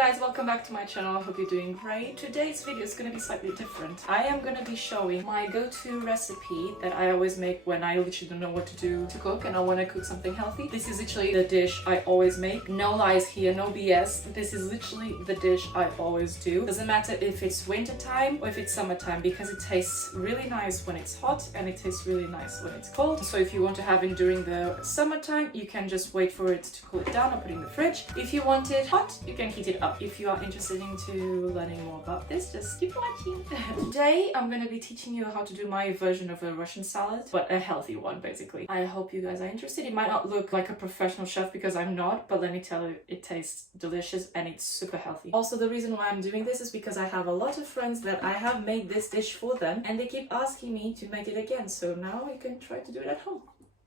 guys, welcome back to my channel. I hope you're doing great. Today's video is going to be slightly different. I am going to be showing my go-to recipe that I always make when I literally don't know what to do to cook and I want to cook something healthy. This is literally the dish I always make. No lies here, no BS. This is literally the dish I always do. Doesn't matter if it's winter time or if it's summertime because it tastes really nice when it's hot and it tastes really nice when it's cold. So if you want to have it during the summertime, you can just wait for it to cool it down or put it in the fridge. If you want it hot, you can heat it up. If you are interested into learning more about this, just keep watching. Today, I'm going to be teaching you how to do my version of a Russian salad, but a healthy one, basically. I hope you guys are interested. It might not look like a professional chef because I'm not, but let me tell you, it tastes delicious and it's super healthy. Also, the reason why I'm doing this is because I have a lot of friends that I have made this dish for them and they keep asking me to make it again. So now you can try to do it at home.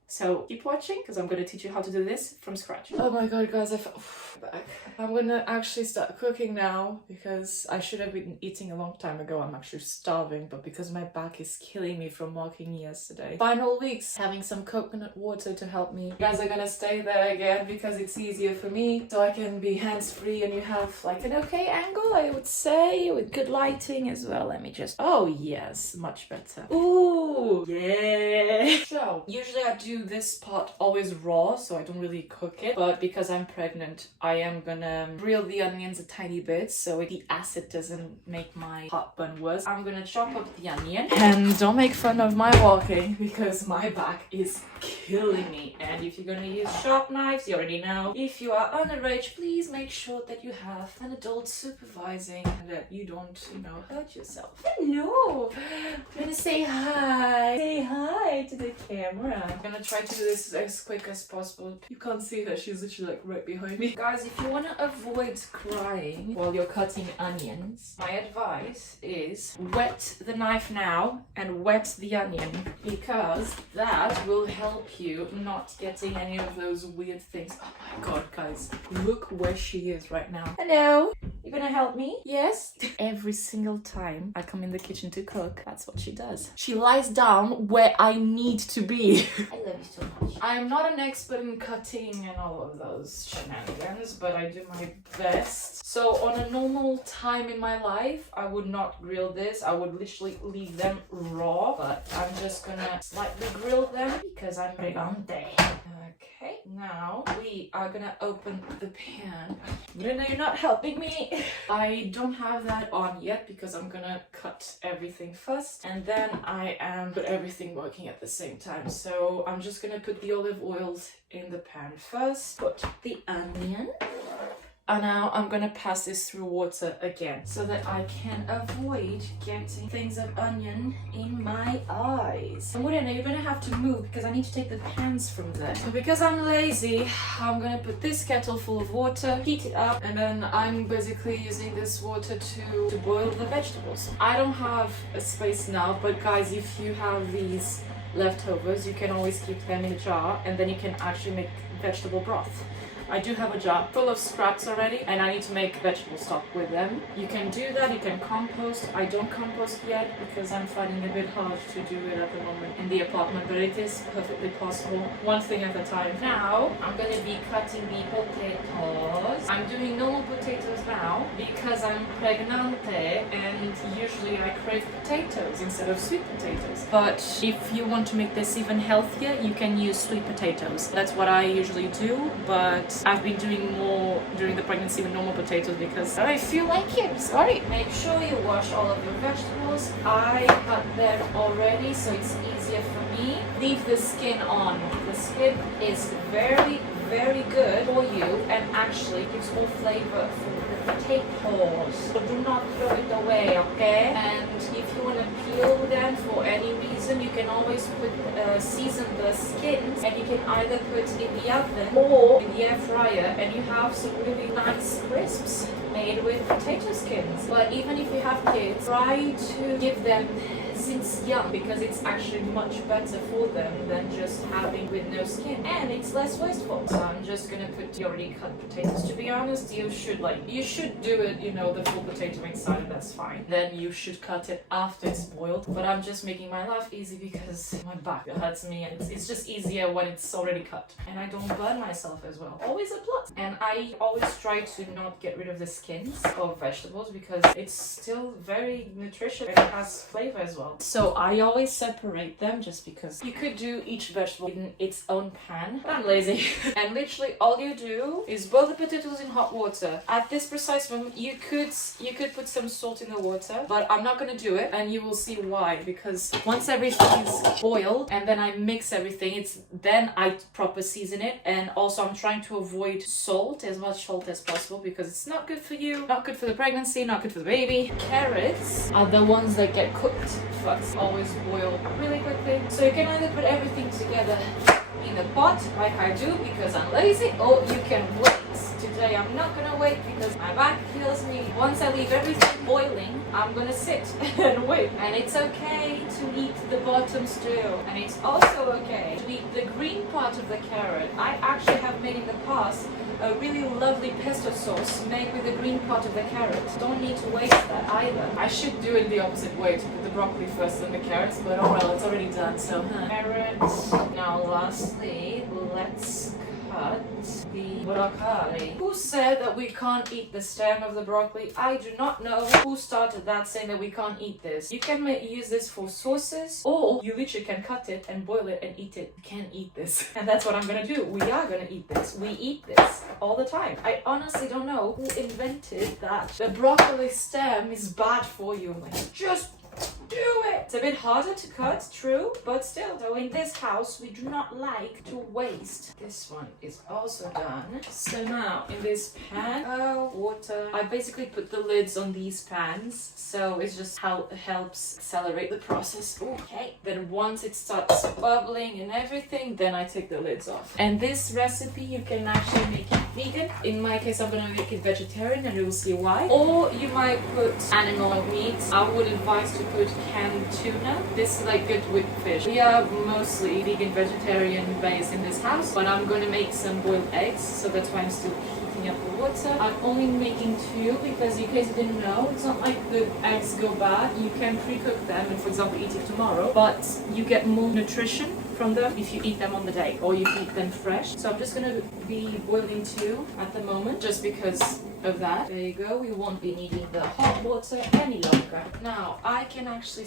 So keep watching because I'm going to teach you how to do this from scratch. Oh my god guys, I fell back. I'm going to actually start cooking now because I should have been eating a long time ago. I'm actually starving, but because my back is killing me from walking yesterday. Final weeks, having some coconut water to help me. You guys are going to stay there again because it's easier for me so I can be hands-free and you have like an okay angle, I would say, with good lighting as well. Let me just... Oh yes, much better. Ooh, yeah. So usually I do this pot always raw, so I don't really cook it, but because I'm pregnant I am gonna grill the onions a tiny bit so the acid doesn't make my heartburn worse. I'm gonna chop up the onion and don't make fun of my walking because my back is killing me. And if you're gonna use sharp knives, you already know, if you are underage, please make sure that you have an adult supervising and that you don't, you know, hurt yourself. Hello, I'm gonna say hi. Say hi to the camera. I'm gonna try to do this as quick as possible. You can't see her, she's literally like right behind me. Guys, if you want to avoid crying while you're cutting onions, my advice is wet the knife now and wet the onion because that will help you not getting any of those weird things. Oh my god guys, look where she is right now. Hello, you gonna help me? Yes? Every single time I come in the kitchen to cook, that's what she does. She lies down where I need to be. I love you so much. I am not an expert in cutting and all of those shenanigans, but I do my best. So on a normal time in my life, I would not grill this. I would literally leave them raw, but I'm just gonna slightly grill them because I'm pregante. Okay, now we are gonna open the pan. Brenda, you're not helping me. I don't have that on yet because I'm gonna cut everything first and then I am put everything working at the same time. So I'm just gonna put the olive oils in the pan first, put the onion. And now I'm gonna pass this through water again so that I can avoid getting things of onion in my eyes. And Morena, you're gonna have to move because I need to take the pans from there. So because I'm lazy, I'm gonna put this kettle full of water, heat it up, and then I'm basically using this water to boil the vegetables. I don't have a space now, but guys, if you have these leftovers, you can always keep them in a jar and then you can actually make vegetable broth. I do have a jar full of scraps already and I need to make vegetable stock with them. You can do that, you can compost. I don't compost yet because I'm finding it a bit hard to do it at the moment in the apartment, but it is perfectly possible, one thing at a time. Now, I'm going to be cutting the potatoes. I'm doing normal potatoes now because I'm pregnante and usually I crave potatoes instead of sweet potatoes. But if you want to make this even healthier, you can use sweet potatoes. That's what I usually do, but I've been doing more during the pregnancy with normal potatoes because I feel like it. Sorry. Make sure you wash all of your vegetables. I cut them already so it's easier for me. Leave the skin on. The skin is very good for you and actually gives more flavor for the potatoes. So do not throw it away, okay? And if you want to peel them for any reason, you can always put season the skins and you can either put in the oven or in the air fryer and you have some really nice crisps made with potato skins. But even if you have kids, try to give them 0 since young, because it's actually much better for them than just having with no skin, and it's less wasteful. So I'm just gonna put the already cut potatoes. To be honest, you should do it, you know, the full potato inside, and that's fine. Then you should cut it after it's boiled. But I'm just making my life easy because my back hurts me, and it's just easier when it's already cut. And I don't burn myself as well. Always a plus. And I always try to not get rid of the skins of vegetables because it's still very nutritious and it has flavor as well. So I always separate them just because you could do each vegetable in its own pan. But I'm lazy. And literally all you do is boil the potatoes in hot water. At this precise moment, you could put some salt in the water, but I'm not gonna do it, and you will see why. Because once everything is boiled and then I mix everything, then I proper season it. And also I'm trying to avoid salt, as much salt as possible, because it's not good for you, not good for the pregnancy, not good for the baby. Carrots are the ones that get cooked first. Always boil really quickly. So you can either put everything together in a pot like I do because I'm lazy, or you can wait. Today I'm not gonna wait because my back kills me. Once I leave everything boiling, I'm gonna sit and wait. And it's okay to eat the bottom still, and it's also okay to eat the green part of the carrot. I actually have made in the past a really lovely pesto sauce made with the green part of the carrot. Don't need to waste that either. I should do it the opposite way, to put the broccoli first and the carrots, but oh well, it's already done, so carrots. Now lastly, let's cut the broccoli. Who said that we can't eat the stem of the broccoli? I do not know who started that, saying that we can't eat this. You can use this for sauces, or you literally can cut it and boil it and eat it. You can eat this. And that's what I'm gonna do. We are gonna eat this. We eat this all the time. I honestly don't know who invented that. The broccoli stem is bad for you. Like, just do it! It's a bit harder to cut, true, but still, though, in this house we do not like to waste. This one is also done. So now, in this pan, water. I basically put the lids on these pans, so it's just how it helps accelerate the process. Okay. Then once it starts bubbling and everything, then I take the lids off. And this recipe, you can actually make it vegan. In my case, I'm gonna make it vegetarian, and you'll see why. Or you might put animal meats. I would advise to put canned tuna. This is like good with fish. We are mostly vegan, vegetarian based in this house, but I'm gonna make some boiled eggs, so that's why I'm still heating up the water. I'm only making 2 because, in case you didn't know, it's not like the eggs go bad. You can pre-cook them and, for example, eat it tomorrow, but you get more nutrition from them if you eat them on the day, or you eat them fresh. So I'm just gonna be boiling 2 at the moment, just because of that. There you go. We won't be needing the hot water any longer. Now I can actually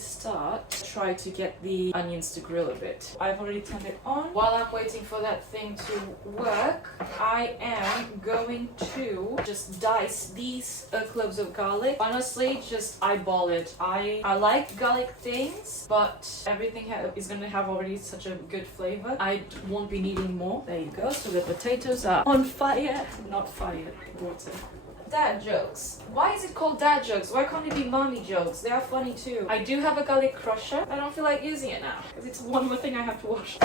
try to get the onions to grill a bit. I've already turned it on. While I'm waiting for that thing to work, I am going to just dice these cloves of garlic. Honestly, just eyeball it. I like garlic things, but everything is gonna have already such a good flavor. I won't be needing more. There you go. So the potatoes are on fire. Not fire, water. Dad jokes. Why is it called dad jokes? Why can't it be mommy jokes? They are funny too. I do have a garlic crusher. I don't feel like using it now because it's one more thing I have to wash.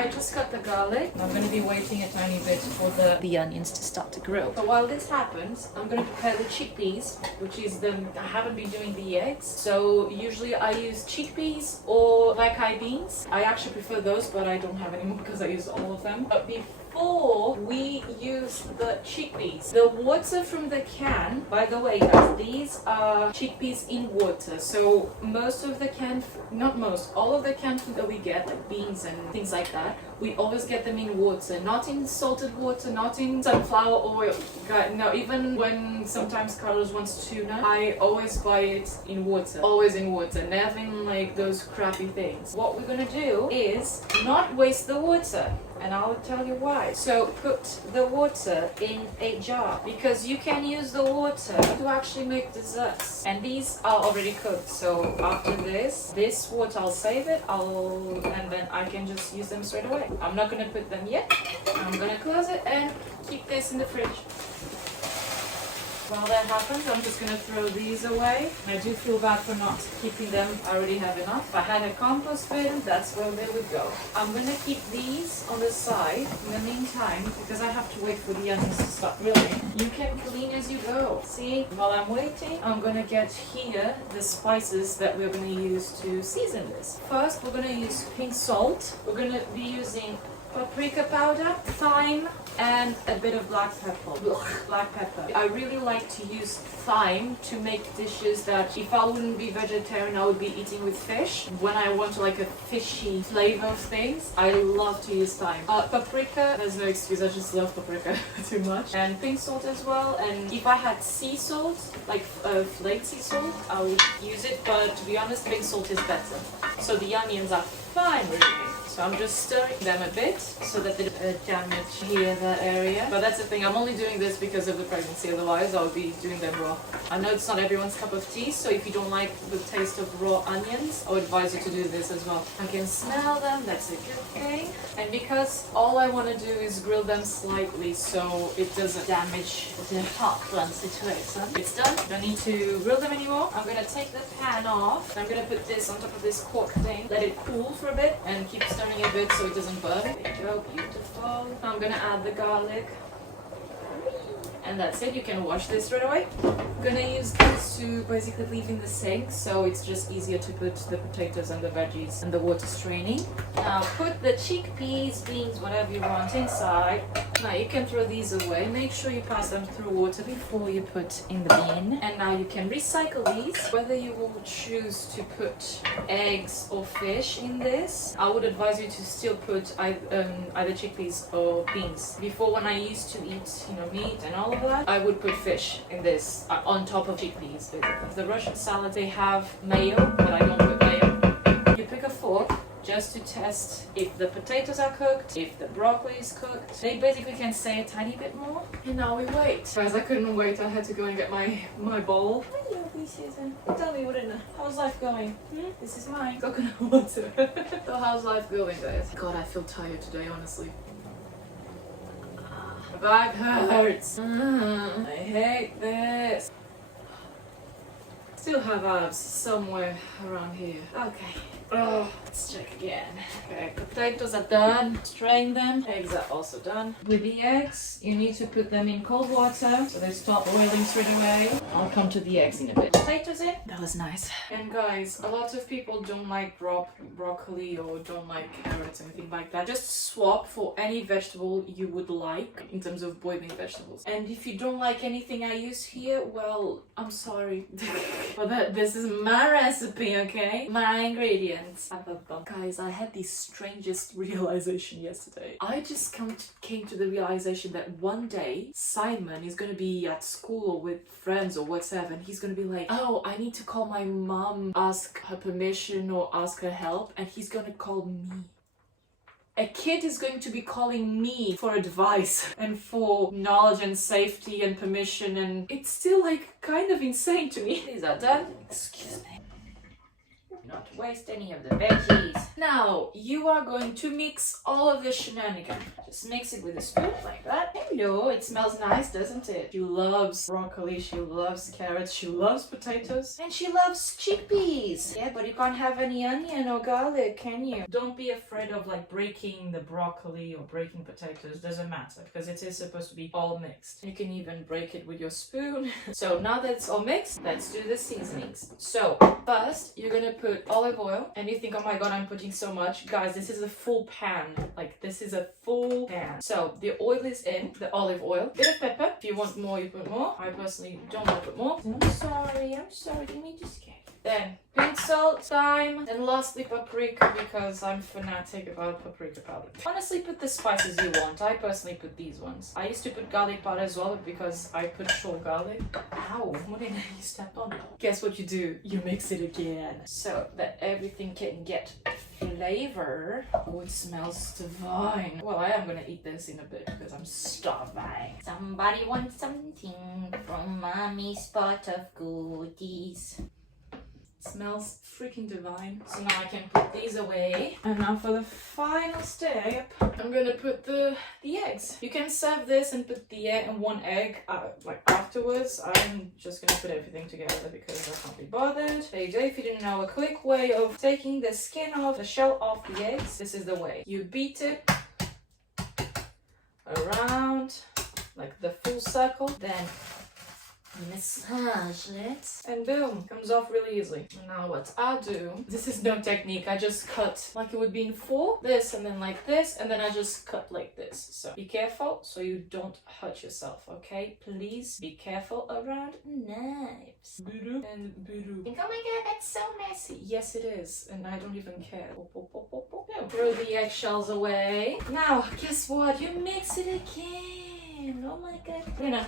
I just cut the garlic. I'm going to be waiting a tiny bit for the onions to start to grill. So while this happens, I'm going to prepare the chickpeas, which is I haven't been doing the eggs. So usually I use chickpeas or black eyed beans. I actually prefer those, but I don't have any more because I use all of them. But before we use the chickpeas, the water from the can, by the way guys, these are chickpeas in water. So most of the canned, not most, all of the canned food that we get, like beans and things like that, we always get them in water, not in salted water, not in sunflower oil. God, no, even when sometimes Carlos wants tuna, I always buy it in water. Always in water, never in like those crappy things. What we're gonna do is not waste the water, and I'll tell you why. So put the water in a jar, because you can use the water to actually make desserts. And these are already cooked, so after this water I'll save it, and then I can just use them straight away. I'm not gonna put them yet. I'm gonna close it and keep this in the fridge. While that happens, I'm just gonna throw these away. I do feel bad for not keeping them. I already have enough. If I had a compost bin, that's where they would go. I'm gonna keep these on the side in the meantime because I have to wait for the onions to start grilling. You can clean as you go. See, while I'm waiting, I'm gonna get here the spices that we're gonna use to season this. First, we're gonna use pink salt. We're gonna be using paprika powder, thyme, and a bit of black pepper. Black pepper. I really like to use thyme to make dishes that if I wouldn't be vegetarian, I would be eating with fish. When I want like a fishy flavor of things, I love to use thyme. Paprika, there's no excuse, I just love paprika too much. And pink salt as well. And if I had sea salt, like flaked sea salt, I would use it. But to be honest, pink salt is better. So the onions are fine with me. So I'm just stirring them a bit so that they don't damage here that area. But that's the thing, I'm only doing this because of the pregnancy, otherwise I would be doing them raw. I know it's not everyone's cup of tea, so if you don't like the taste of raw onions, I would advise you to do this as well. I can smell them, that's a good thing. And because all I want to do is grill them slightly so it doesn't damage the heartburn situation. It's done, don't need to grill them anymore. I'm gonna take the pan off. I'm gonna put this on top of this cork thing, let it cool for a bit and keep stirring a bit so it doesn't burn. There you go, beautiful. I'm gonna add the garlic. And that's it, you can wash this right away. I'm gonna use this to basically leave in the sink so it's just easier to put the potatoes and the veggies and the water straining. Now put the chickpeas, beans, whatever you want inside. Now you can throw these away. Make sure you pass them through water before you put in the bin. And now you can recycle these. Whether you will choose to put eggs or fish in this, I would advise you to still put either chickpeas or beans. Before, when I used to eat, meat and all of that, I would put fish in this on top of chickpeas. The Russian salad, they have mayo, but I don't put mayo. You pick a fork just to test if the potatoes are cooked, if the broccoli is cooked. They basically can say a tiny bit more. And now we wait. Guys, I couldn't wait. I had to go and get my bowl. Hi, lovely Susan. Tell me, how's life going? This is mine. Coconut water. So how's life going, guys? God, I feel tired today, honestly. My back hurts. I hate this. Still have abs somewhere around here. Okay. Oh, let's check again. Okay, potatoes are done. Strain them. Eggs are also done. With the eggs, you need to put them in cold water so they stop boiling straight away. I'll come to the eggs in a bit. Potatoes in. That was nice. And guys, a lot of people don't like broccoli or don't like carrots, anything like that. Just swap for any vegetable you would like in terms of boiling vegetables. And if you don't like anything I use here, well, I'm sorry. But this is my recipe, okay? My ingredients. Guys, I had the strangest realization yesterday. I just came to the realization that one day Simon is gonna be at school or with friends or whatever, and he's gonna be like, oh, I need to call my mom, ask her permission or ask her help, and he's gonna call me. A kid is going to be calling me for advice and for knowledge and safety and permission, and it's still like kind of insane to me. These are done. Excuse me. Not waste any of the veggies. Now, you are going to mix all of the shenanigans. Just mix it with a spoon like that. Hello, it smells nice, doesn't it? She loves broccoli, she loves carrots, she loves potatoes, and she loves chickpeas. Yeah, but you can't have any onion or garlic, can you? Don't be afraid of like breaking the broccoli or breaking potatoes, doesn't matter, because it is supposed to be all mixed. You can even break it with your spoon. So now that it's all mixed, let's do the seasonings. So, first, you're gonna put olive oil, and you think, oh my god, I'm putting so much. Guys, this is a full pan. Like, this is a full pan. So the oil is in, the olive oil. Bit of pepper. If you want more, you put more. I personally don't want to put more. I'm sorry, let me just get it. Then pink salt, thyme, and lastly paprika, because I'm fanatic about paprika powder. Honestly, put the spices you want. I personally put these ones. I used to put garlic powder as well because I put short garlic. Ow, what did you step on? Guess what you do? You mix it again so that everything can get flavor. Oh, it smells divine. Well, I am gonna eat this in a bit because I'm starving. Somebody wants something from mommy's pot of goodies. Smells freaking divine. So now I can put these away. And now for the final step, I'm gonna put the eggs. You can serve this and put the egg and one egg like afterwards. I'm just gonna put everything together because I can't be bothered. There you go. If you didn't know, a quick way of taking the skin off, the shell off the eggs. This is the way. You beat it around like the full circle, then massage it, and boom, comes off really easily. And now what I do, this is no technique, I just cut like it would be in four, this and then like this, and then I just cut like this. So be careful so you don't hurt yourself, okay? Please be careful around knives. And oh my god, that's so messy. Yes, it is, and I don't even care. Throw the eggshells away. Now, guess what? You mix it again. Oh my god.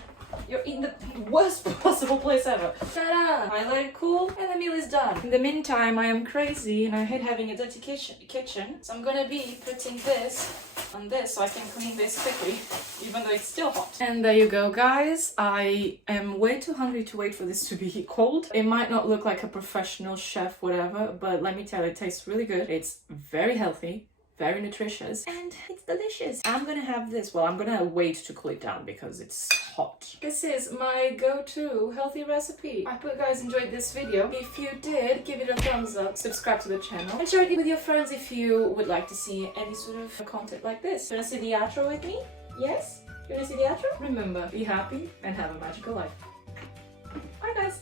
You're in the worst possible place ever. Ta-da! I let it cool and the meal is done. In the meantime, I am crazy and I hate having a dirty kitchen. So I'm gonna be putting this on this so I can clean this quickly, even though it's still hot. And there you go, guys. I am way too hungry to wait for this to be cold. It might not look like a professional chef, whatever, but let me tell you, it tastes really good. It's very healthy, very nutritious, and it's delicious. I'm gonna have this, well, I'm gonna wait to cool it down because it's hot. This is my go-to healthy recipe. I hope you guys enjoyed this video. If you did, give it a thumbs up, subscribe to the channel, and share it with your friends if you would like to see any sort of content like this. You wanna see the outro with me? Yes? You wanna see the outro? Remember, be happy and have a magical life. Bye guys!